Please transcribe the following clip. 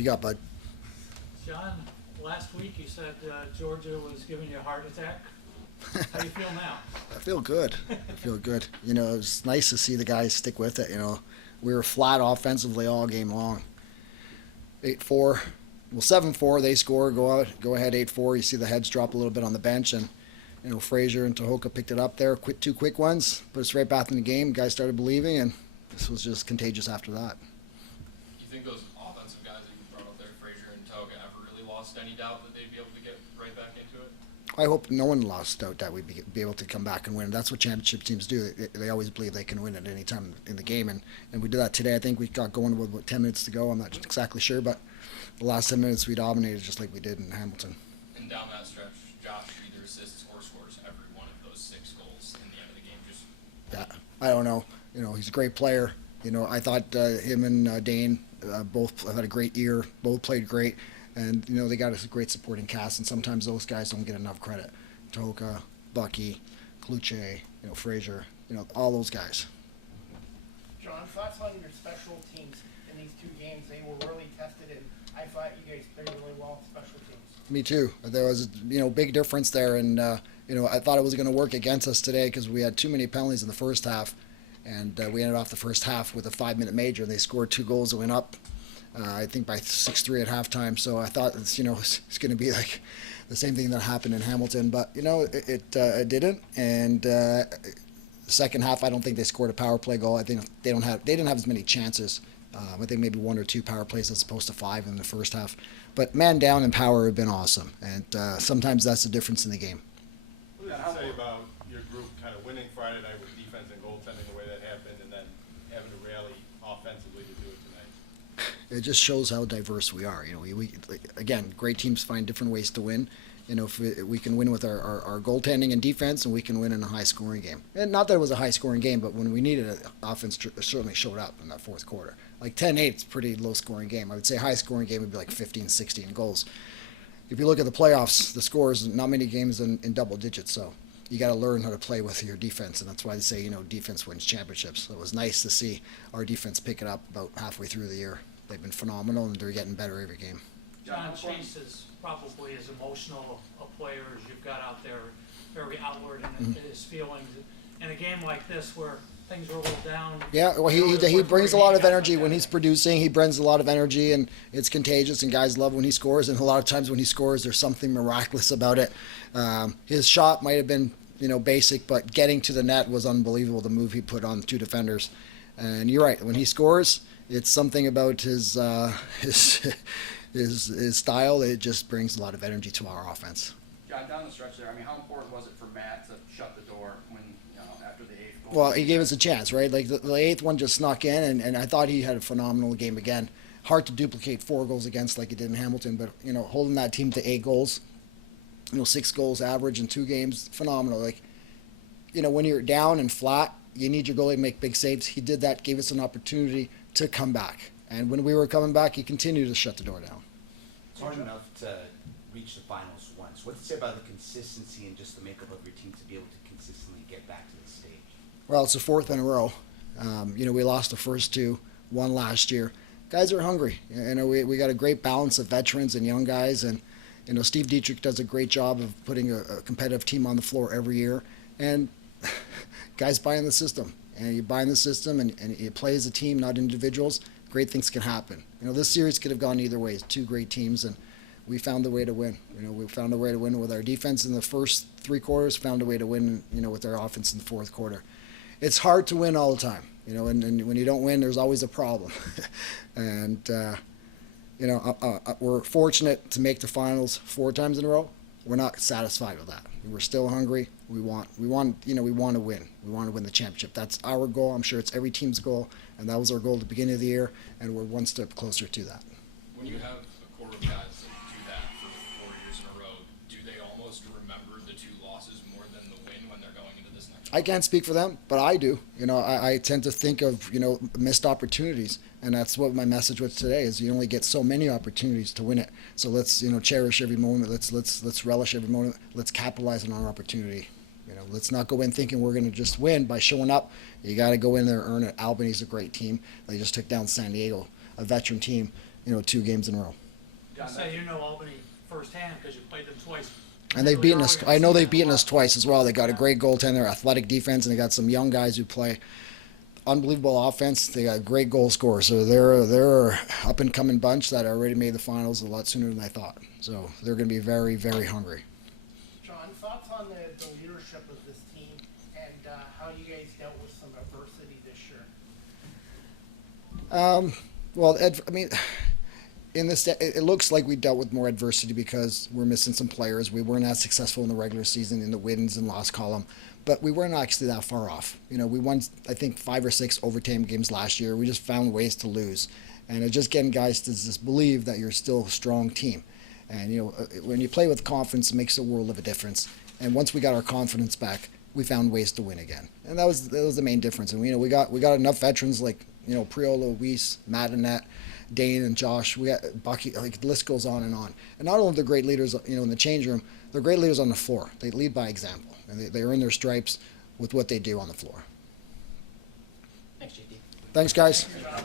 do you got, bud? John, last week you said Georgia was giving you a heart attack. How do you feel now? I feel good. You know, it's nice to see the guys stick with it. You know, we were flat offensively all game long. 8-4, well 7-4. They score, go ahead 8-4. You see the heads drop a little bit on the bench, and you know Frazier and Tahoka picked it up there. Two quick ones, put us right back in the game. Guys started believing, and this was just contagious after that. You think those offensive guys that you brought up there, Frazier and Tahoka, ever really lost any doubt that they'd be able to get right back into it? I hope no one lost doubt that we'd be able to come back and win. That's what championship teams do. They always believe they can win at any time in the game, and we did that today. I think we got going with about 10 minutes to go. I'm not exactly sure, but the last 10 minutes we dominated just like we did in Hamilton. And down that stretch, Josh either assists or scores every one of those 6 goals in the end of the game. Yeah, I don't know. You know, he's a great player. You know, I thought him and Dane both had a great year. Both played great. And, you know, they got a great supporting cast, and sometimes those guys don't get enough credit. Tahoka, Bucky, Kluche, you know, Frazier, you know, all those guys. John, thoughts on your special teams in these 2 games? They were really tested, and I thought you guys played really well in special teams. Me too. There was a big difference there, and you know, I thought it was going to work against us today because we had too many penalties in the first half, and we ended off the first half with a 5-minute major, and they scored 2 goals that went up. I think by 6-3 at halftime. So I thought it's going to be like the same thing that happened in Hamilton, but you know it didn't. And the second half, I don't think they scored a power play goal. I think they didn't have as many chances. I think maybe 1 or 2 power plays as opposed to 5 in the first half. But man down and power have been awesome, and sometimes that's the difference in the game. What did you say about your group kind of winning Friday night with defense and goaltending the way that happened, and then having to rally offensively to do it tonight? It just shows how diverse we are. You know, we again, great teams find different ways to win. You know, if we can win with our goaltending and defense, and we can win in a high-scoring game. And not that it was a high-scoring game, but when we needed it, offense certainly showed up in that fourth quarter. Like 10-8, it's a pretty low-scoring game. I would say high-scoring game would be like 15, 16 goals. If you look at the playoffs, the scores, not many games in double digits, so you got to learn how to play with your defense, and that's why they say, you know, defense wins championships. So it was nice to see our defense pick it up about halfway through the year. They've been phenomenal, and they're getting better every game. John, Chase is probably as emotional a player as you've got out there, very outward in his feelings. In a game like this where things are a little down. Yeah, well, he brings a lot of energy when he's producing. He brings a lot of energy, and it's contagious, and guys love when he scores. And a lot of times when he scores, there's something miraculous about it. His shot might have been, you know, basic, but getting to the net was unbelievable, the move he put on the 2 defenders. And you're right, when he scores, it's something about his style. It just brings a lot of energy to our offense. John, down the stretch there, I mean, how important was it for Matt to shut the door when, you know, after the 8th goal? Well, he gave us a chance, right? Like the 8th one just snuck in, and I thought he had a phenomenal game again. Hard to duplicate 4 goals against like he did in Hamilton, but, you know, holding that team to 8 goals, you know, 6 goals average in 2 games, phenomenal. Like, you know, when you're down and flat, you need your goalie to make big saves. He did that, gave us an opportunity to come back. And when we were coming back, he continued to shut the door down. It's hard enough to reach the finals once. What do you say about the consistency and just the makeup of your team to be able to consistently get back to this stage? Well, it's the 4th in a row. You know, we lost the first 2, won last year. Guys are hungry. You know, we got a great balance of veterans and young guys, and you know, Steve Dietrich does a great job of putting a competitive team on the floor every year. And guys buy in the system, and you buy in the system, and you play as a team, not individuals. Great things can happen. You know, this series could have gone either way. It's 2 great teams, and we found a way to win. You know, we found a way to win with our defense in the first 3 quarters, found a way to win, you know, with our offense in the 4th quarter. It's hard to win all the time, you know, and when you don't win, there's always a problem. And, you know, we're fortunate to make the finals 4 times in a row. We're not satisfied with that. We're still hungry. We want to win. We want to win the championship. That's our goal. I'm sure it's every team's goal, and that was our goal at the beginning of the year, and we're one step closer to that. When you have a core of guys that do that for 4 years in a row, do they almost remember the 2 losses more than the win when they're going into this next? I can't speak for them, but I do. You know, I tend to think of, you know, missed opportunities, and that's what my message was today. Is you only get so many opportunities to win it. So let's, you know, cherish every moment. Let's relish every moment. Let's capitalize on our opportunity. You know, let's not go in thinking we're going to just win by showing up. You got to go in there and earn it. Albany's a great team. They just took down San Diego, a veteran team, 2 games in a row. I say you know Albany firsthand because you played them twice. And they've beaten us. I know they've beaten us twice as well. They got a great goaltender, athletic defense, and they got some young guys who play unbelievable offense. They got great goal scorers. So they're up and coming bunch that already made the finals a lot sooner than I thought. So they're going to be very, very hungry. John, thoughts on the leadership of this team and how you guys dealt with some adversity this year? Well, I mean, in this, it looks like we dealt with more adversity because we're missing some players. We weren't as successful in the regular season in the wins and loss column, but we weren't actually that far off. We won, I think, 5 or 6 overtime games last year. We just found ways to lose, and it's just getting guys to just believe that you're still a strong team. And when you play with confidence, it makes a world of a difference. And once we got our confidence back, we found ways to win again, and that was the main difference. And we got enough veterans like Priolo, Weiss, Matt, Annette, Dane, and Josh. We got Bucky. Like the list goes on. And not only are they great leaders, in the change room, they're great leaders on the floor. They lead by example, and they earn their stripes with what they do on the floor. Thanks, JT. Thanks, guys. Good job.